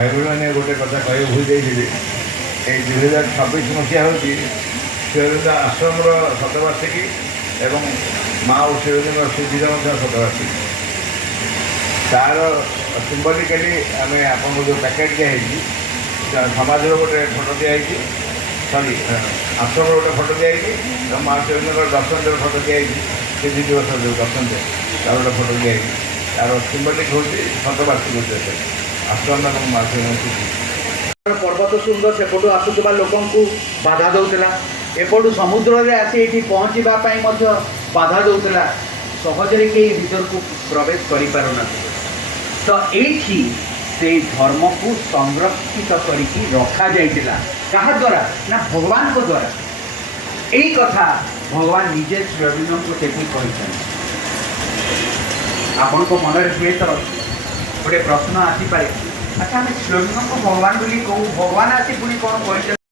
ଭାଇମାନେ ଗୋଟେ କଥା କହି ଭୁଲି ଯାଇଥିଲି, ଏଇ 2026 ମସିହା ହେଉଛି ଶିବଲିଙ୍ଗ ଆଶ୍ରମର ଶତବାର୍ଷିକୀ ଏବଂ ମା ଓ ଶିବଲିଙ୍ଗ ସୁଧୀର ମଧ୍ୟ ଶତବାର୍ଷିକୀ। ତାର ସିମ୍ବଲିକାଲି ଆମେ ଆପଣଙ୍କୁ ଯେଉଁ ପ୍ୟାକେଟ୍ ଦିଆହେଇଛି, ସମାଜର ଗୋଟେ ଫଟୋ ଦିଆହେଇଛି, ସରି ଆଶ୍ରମର ଗୋଟେ ଫଟୋ ଦିଆହେଇଛି ଏବଂ ମା ଶିବଲିଙ୍ଗର ଦର୍ଶନର ଫଟୋ ଦିଆହେଇଛି। ସେ 2 ବର୍ଷ ଯେଉଁ ଦର୍ଶନ ଦିଏ ତାର ଗୋଟେ ଫଟୋ ଦିଆହେଇଛି। ତାର ସିମ୍ବଲିକ୍ ହେଉଛି ଶତବାର୍ଷିକୀ ଉଦ୍ଦେଶ୍ୟ ଆଶ୍ରମ ଏବଂ ମା ଶିବଲିଙ୍ଗ। पर्वत शृंग सेपटू आसुवा लोक बाधा दौला एपटू समुद्र में आसी ये पहुँचापी बाधा दौला सहजरे कई भीतर को प्रवेश करना। तो ये से धर्म को संरक्षित कर रखा जाइला क्या द्वारा ना भगवान को द्वारा। यही कथा भगवान निजे शिवलिंग को कही आपण को मन में हुए तो गोटे प्रश्न आसीपे अच्छा आम शिवलिंग को भगवान बोली कहूँ भगवान आसी पुणी कौन कर